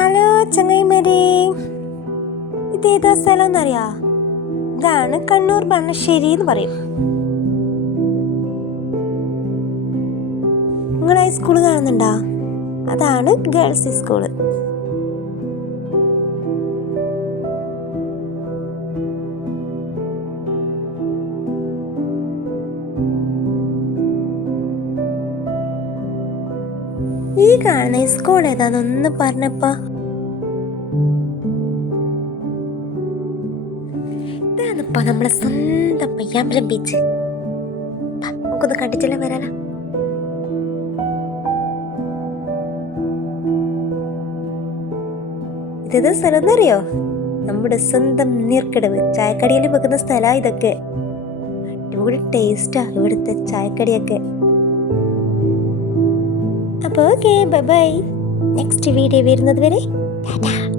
Hello ചങ്ങായിമാരെ, ഇതേതാ സ്ഥലം എന്നറിയാ? ഇതാണ് കണ്ണൂർ പണശ്ശേരി എന്ന് പറയും. നിങ്ങളെ സ്കൂള് കാണുന്നുണ്ടാ? അതാണ് ഗേൾസ് സ്കൂള്. ഈ കാണുന്ന സ്കൂൾ ഏതാന്നൊന്ന് പറഞ്ഞപ്പാ. ഇതാണിപ്പോ നമ്മളെ സ്വന്തം പയ്യാമ്പലം ബീച്ച്. നമുക്കൊന്ന് കണ്ടിട്ടില്ല വരാല. ഇതേതാ സ്ഥലം എന്നറിയോ? നമ്മുടെ സ്വന്തം നീർക്കടവ്. ചായക്കടിയിൽ വെക്കുന്ന സ്ഥലാ ഇതൊക്കെ. അടിപൊളി ടേസ്റ്റാ ഇവിടുത്തെ ചായക്കടിയൊക്കെ. അപ്പോൾ okay, bye bye. Next video വരുന്നത് വരെ ടാറ്റാ.